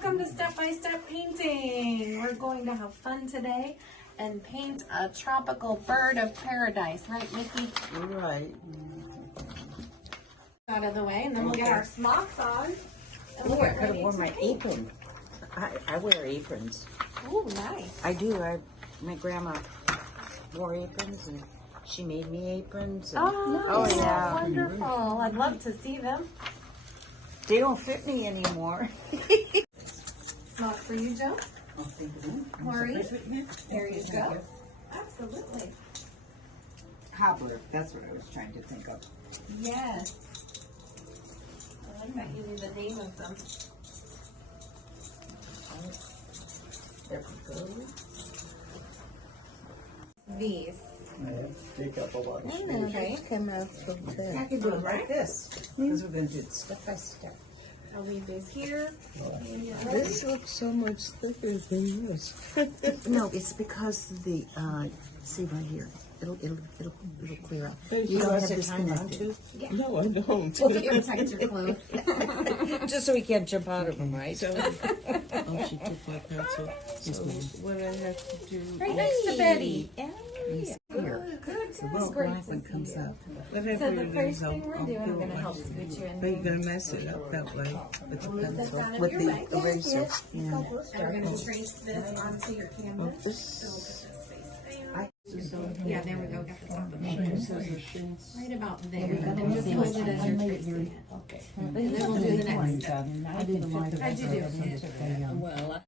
Welcome to Step by Step Painting. We're going to have fun today and paint a tropical bird of paradise, right, Mickey? Right. Out of the way, and then we'll get our smocks on. Oh, I could have worn my apron. I wear aprons. Oh, nice. I do. My grandma wore aprons, and she made me aprons. And, Oh, yeah. Wonderful. I'd love to see them. They don't fit me anymore. Smock for you, Joe. I'll think of them. Maureen. There you go. Absolutely. Cobbler. That's what I was trying to think of. Yes. I like that you knew the name of them. There we go. These. Take up a lot of space. Okay. Come out from there. I could do it like this. Because we're going to do it step by step. I'll leave these here. This looks so much thicker than this. No, it's because the, see right here. It'll clear up. Thank You you. don't Has have it this time connected. No, I don't. We'll get you protect your clothes. Just so we can't jump out of them, right? So, oh, she took my pencil. So what I have to do Right next to Betty. Here. Good, The good. little Great black to one see comes you. up. whatever So you're the doing, first thing we're doing, I'm going to help scoot you in. But you're going to mess it up that way with the Move this pencil. out of With your the way. eraser. Yeah. And we're going to trace this onto your Well, canvas. this So we'll get this space there. I- Yeah, there we go. Got the top of it. positions. Right about there. And then just hold it as you're tracing it. Okay. And then we'll do the next step. I did the light. How'd you do? Well,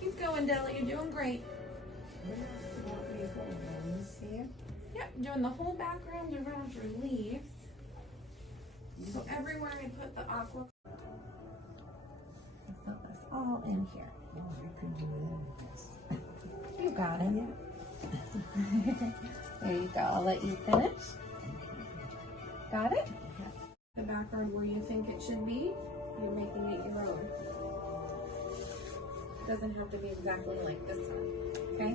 Keep going, Della. You're doing great. Yep, doing the whole background around your leaves. So everywhere I put the aqua, put this all in here. You got it. There you go. I'll let you finish. Got it? The background where you think it should be, you're making it your own. Doesn't have to be exactly like this one. Okay?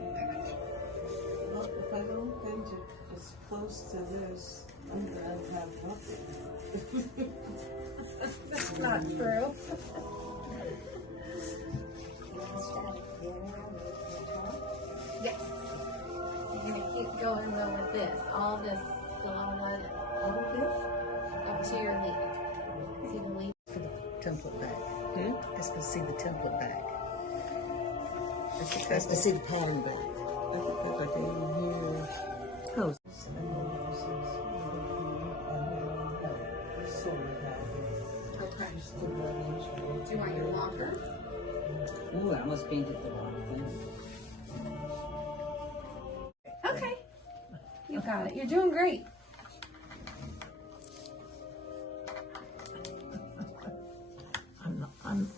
well, if I don't bend it as close to this, I'm going to have nothing. That's not true. Yes. You're gonna keep going though with this. All this, all this up to your leaf. See the leaf? For the template back. It's to see the template back. It's to see the pattern back. I think I got here. Oh. Okay. Do you want your longer? Ooh, I almost painted the wrong thing. Okay. You got it. You're doing great.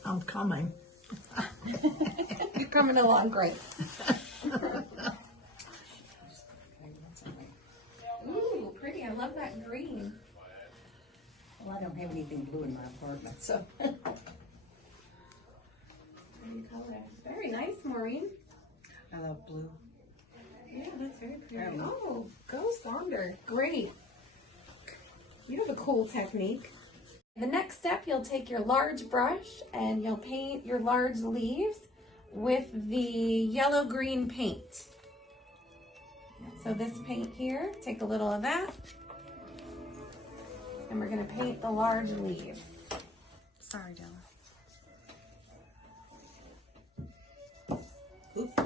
I'm coming. You're coming along great. Ooh, pretty. I love that green. Well, I don't have anything blue in my apartment, so. Pretty color. Very nice, Maureen. I love blue. Yeah, that's very pretty. Oh, go Sonder. Great. You have a cool technique. The next step, you'll take your large brush and you'll paint your large leaves with the yellow-green paint. So this paint here, take a little of that. And we're going to paint the large leaves. Sorry, Della. Oops.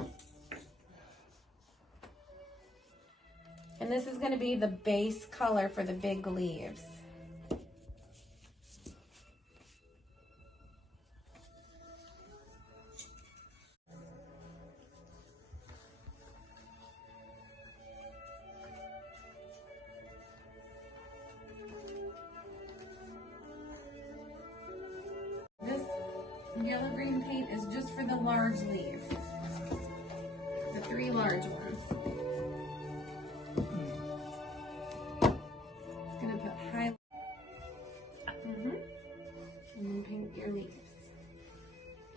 And this is going to be the base color for the big leaves. This yellow-green paint is just for the large leaves. The 3 large ones. It's gonna put highlight. And then paint your leaves.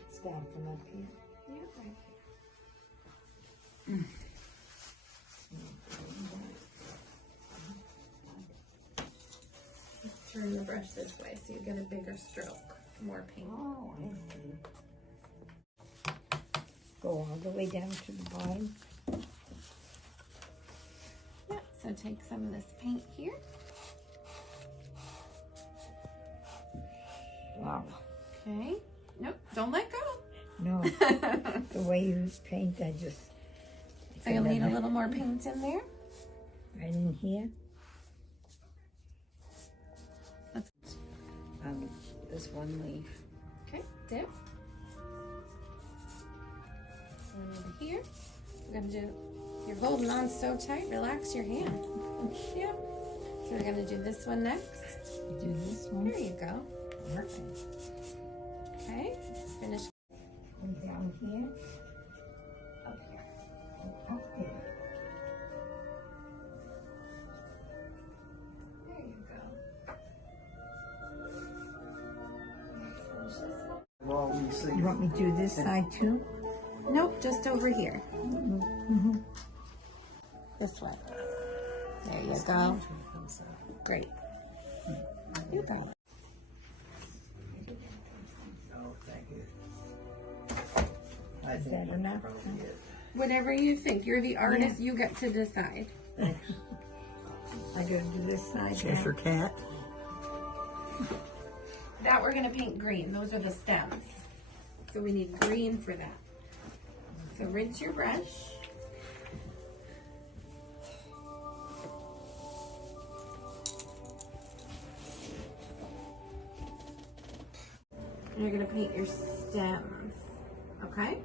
It's down from up here. Yeah, right here. turn the brush this way so you get a bigger stroke, more paint. Oh, I see. Go all the way down to the bottom. Yeah, so take some of this paint here. Wow. Okay. Nope, don't let go. No, the way you paint, I just... So you'll need a little more paint in there. Right in here. This one leaf. Okay, dip. And over here, we're gonna do, you're holding on so tight, relax your hand. Yep. So we're gonna do this one next. Do this one. There you go. Perfect. Okay, finish And down here. up here. And up here. There you go. Finish this one. You want me to do this side too? Nope, just over here. Mm-hmm. This way. There you go. Great. You got it. Is that enough? Whatever you think. You're the artist. You get to decide. I gotta do this side Cheshire now. cat. That we're gonna paint green. Those are the stems. So we need green for that. So rinse your brush. And you're gonna paint your stems. Okay?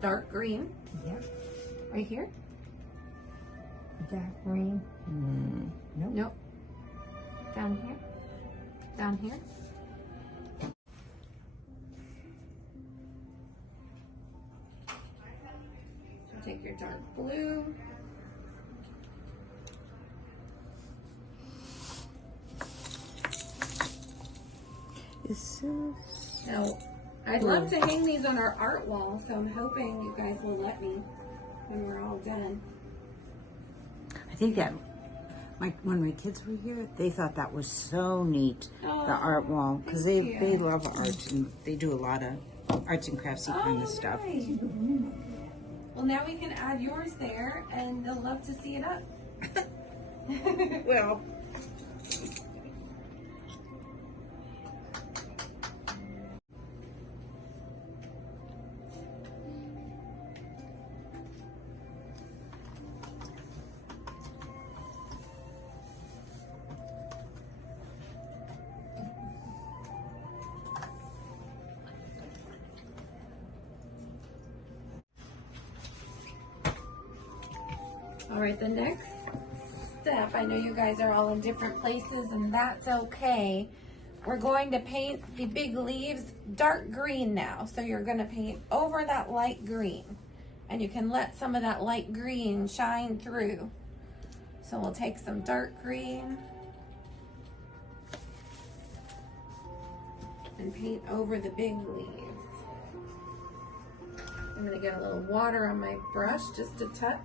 Dark green. Yep. Right here. Dark green. Nope. Nope. Down here. Down here. Take your dark blue. This is... Now, I'd love to hang these on our art wall, so I'm hoping you guys will let me when we're all done. I think that when my kids were here, they thought that was so neat, Oh, the art wall, because they you. love art and they do a lot of arts and craftsy kind of stuff. Nice. Well, now we can add yours there, and they'll love to see it up. Well, All right, the next step, I know you guys are all in different places, and that's okay. We're going to paint the big leaves dark green now. So you're going to paint over that light green, and you can let some of that light green shine through. So we'll take some dark green and paint over the big leaves. I'm going to get a little water on my brush, just a touch.